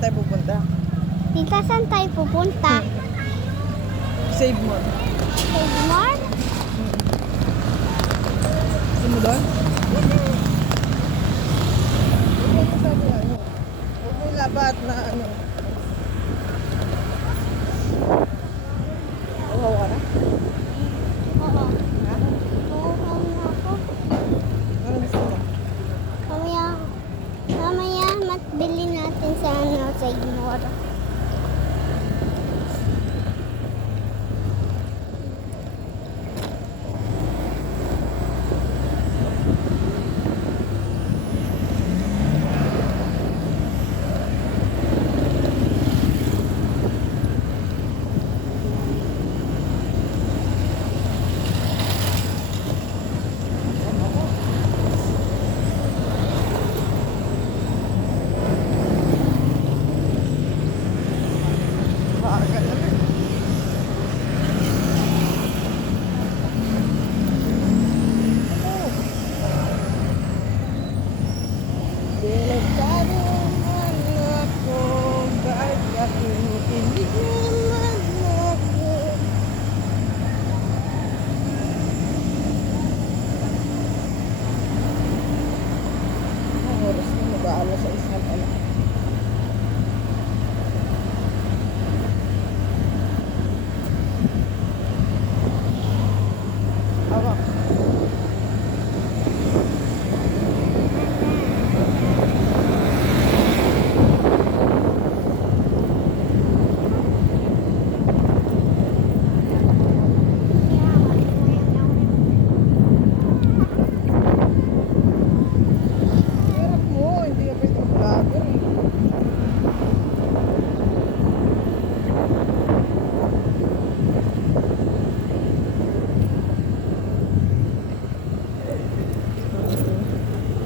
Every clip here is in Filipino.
saan tayo pupunta? Tita, saan tayo pupunta? Save mo. Save more? Gusto mo doon? Huwag mo sabi ano. Huwag mo labat na ano. Uhaw ka na? Oo. Ha? Oo, na ako. Ano gusto mo? Mamaya matbili natin sa Save more. Maaga na rin. Delikado man ako, kahit kakinig naman ako. Ang oras na mag-aalas sa isang pala. Awa. Hirap mo, hindi ka pwede mag-vlogger eh.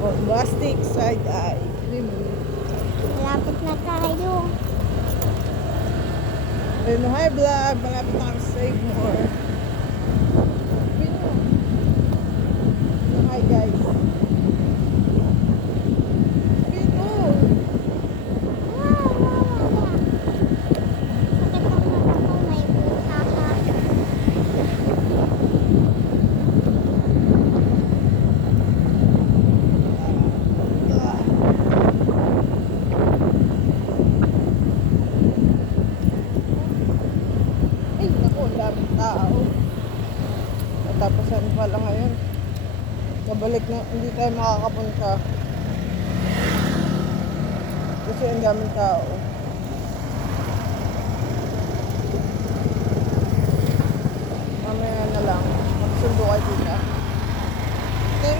Bombastic side eye. Malapit na tayo. Reno High Vlog, malapit na kami sa Save More. Hi guys. Pino. Wow, wow, wow. Sakit ang mata ko, may buta ka. Ay, naku, ang daming tao. Natapusan pala ngayon. Nabalik na, hindi tayo makakapunta. Kasi ang daming tao. Mamaya na lang. Magsundo kayo dito. Tayo